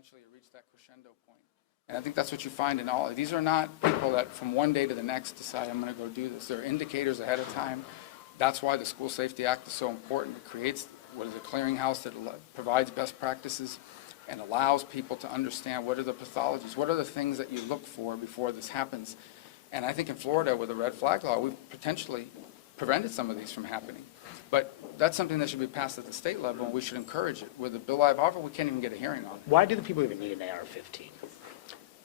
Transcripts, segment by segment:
eventually you reach that crescendo point. And I think that's what you find in all. These are not people that from one day to the next decide, I'm going to go do this. They're indicators ahead of time. That's why the School Safety Act is so important. It creates what is a clearinghouse that provides best practices and allows people to understand what are the pathologies, what are the things that you look for before this happens. And I think in Florida with the red flag law, we've potentially prevented some of these from happening. But that's something that should be passed at the state level, and we should encourage it. With the bill I've offered, we can't even get a hearing on it. Why do the people even need an AR-15?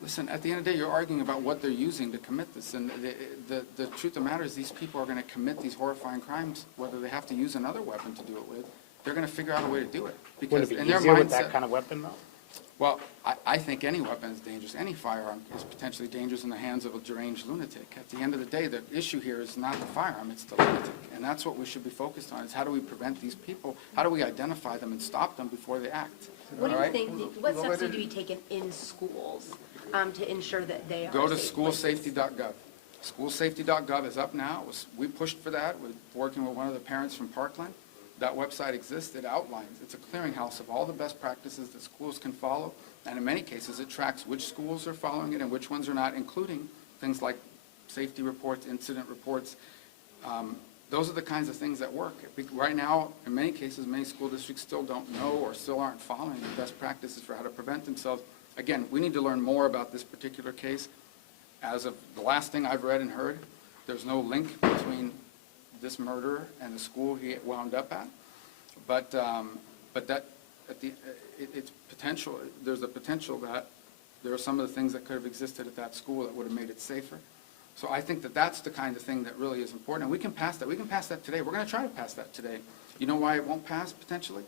Listen, at the end of the day, you're arguing about what they're using to commit this, and the truth of the matter is these people are going to commit these horrifying crimes, whether they have to use another weapon to do it with. They're going to figure out a way to do it. Wouldn't it be easier with that kind of weapon, though? Well, I think any weapon is dangerous. Any firearm is potentially dangerous in the hands of a deranged lunatic. At the end of the day, the issue here is not the firearm, it's the lunatic. And that's what we should be focused on, is how do we prevent these people? How do we identify them and stop them before they act? What do you think, what steps need to be taken in schools to ensure that they are Go to safe schoolsafety.gov. Schoolsafety.gov is up now. We pushed for that. We're working with one of the parents from Parkland. That website exists. It outlines. It's a clearinghouse of all the best practices that schools can follow. And in many cases, it tracks which schools are following it and which ones are not, including things like safety reports, incident reports. Those are the kinds of things that work. Right now, in many cases, many school districts still don't know or still aren't following the best practices for how to prevent themselves. Again, we need to learn more about this particular case. As of the last thing I've read and heard, there's no link between this murderer and the school he wound up at, but that it's potential. There's a potential that there are some of the things that could have existed at that school that would have made it safer. So I think that that's the kind of thing that really is important, and we can pass that. We can pass that today. We're going to try to pass that today. You know why it won't pass potentially?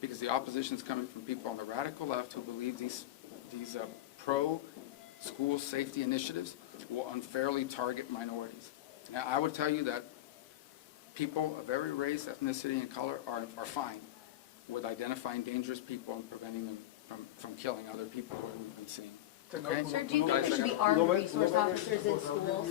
Because the opposition is coming from people on the radical left who believe these pro-school safety initiatives will unfairly target minorities. Now, I would tell you that people of every race, ethnicity, and color are fine with identifying dangerous people and preventing them from killing other people who we've been seeing. Okay? Sir, do you think there should be armed resource officers in schools?